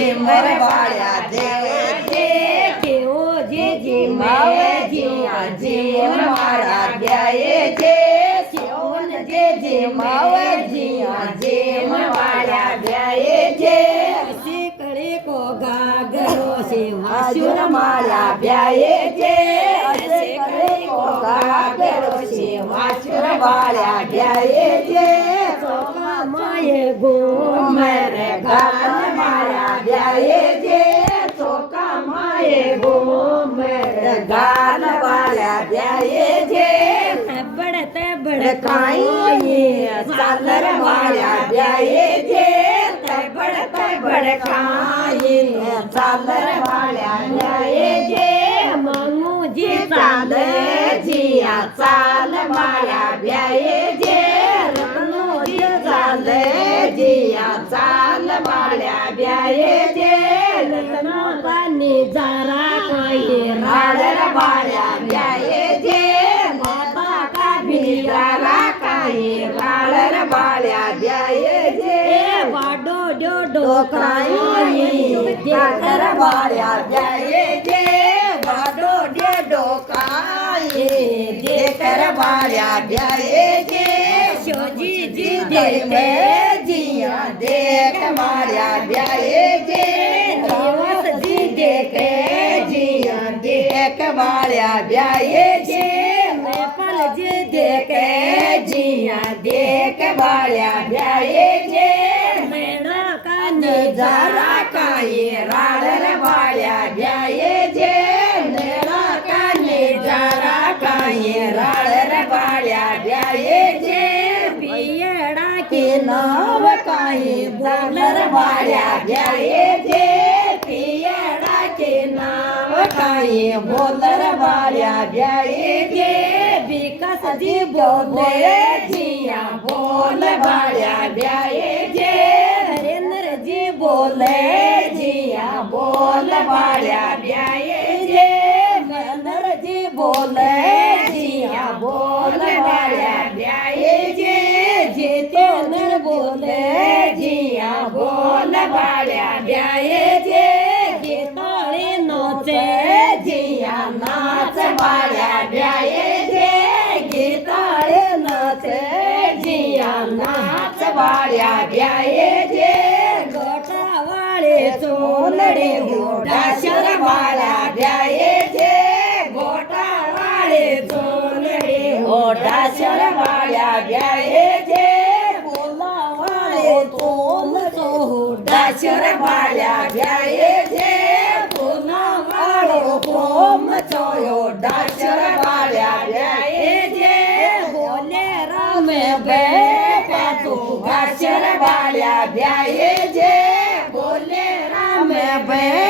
જીમર વાળ્યા જે કેવો જે જીમાવે જીયા જીમ મારા ગાયે જે સોન જે જીમાવે જીયા જીમ વાળ્યા ગાયે જે શીકડે કો ગાગરો છે વાસુર માળ્યા ગાયે જે શીકડે કો ગાગરો છે વાસુર વાળ્યા ગાયે જે ચોકા માયે ગોમર ગાન માળ્યા ગાયે જે ચોકા માયે ગોમર ગાન વાળ્યા ગાયે જે બડતે બડકાઈ સાલર વાળ્યા ગાયે જે બડકાઈ સાલર વાળ્યા ગાયે જે મંગુજી ચાલે જીયા ચાલ માળ્યા ગાયે જે રત્નોજી ચાલે જીયા ચાલ માળ્યા ગાયે જે રત્નો પાની જારા કોઈ રાડર વાળ્યા ગાયે જે માતા કાભી રાકાઈ રાડર વાળ્યા ગાયે જે વાડો ડોડો ડોકાઈ રાડર વાળ્યા ગાયે જે વાડો ડેડો કાઈ દેકર વાળ્યા ગાયે જે શોજી જી દેવે જીયા દેખ માળ્યા ગાયે જે દેવસજી દેખે જીયા દેખ માળ્યા ગાયે જે મેપલ જે દેખે જીયા દેખ માળ્યા ગાયે જે મેળા કાને જરા કાઈ રાડર વાળ્યા ગાયે જે નેળા કાને જરા કાઈ રાડર વાળ્યા ગાયે જે પિયડા કે નવ કાઈ બોલર વાળ્યા ગાયે જે પિયડા કે નવ કાઈ બોલર વાળ્યા ગાયે જે વિકાસજી બોલે જીયા બોલ વાળ્યા ગાયે જે હરેન્દ્રજી બોલે જીયા બોલ વાળ્યા ગાયે જે મનરજી બોલે જીયા બોલ વાળ્યા ગાયે જે જીતેન્દ્ર બોલે જીયા બોલ વાળ્યા ગાયે જે ગીતાળી નોચે જીયા નાચ વાળ્યા ગાયે જે ગીતાળે નાચે જીયા નાચ વાળ્યા ગાયે જે ગોટા વાળે ચોલડે ગોડાશર વાળા ગાયે જે ગોટા વાળે ચોલડે ગોડાશર વાળા ગાયે જે બોલા વાળે તોલ તો ગોડાશર વાળા ગાયે જે બોલા વાળો કોમ ચોયો ડાશર વાળા ગાયે જે બોલે રામે બે પાતું ગાશર વાળ્યા ગાયે જે બોલે રામે બે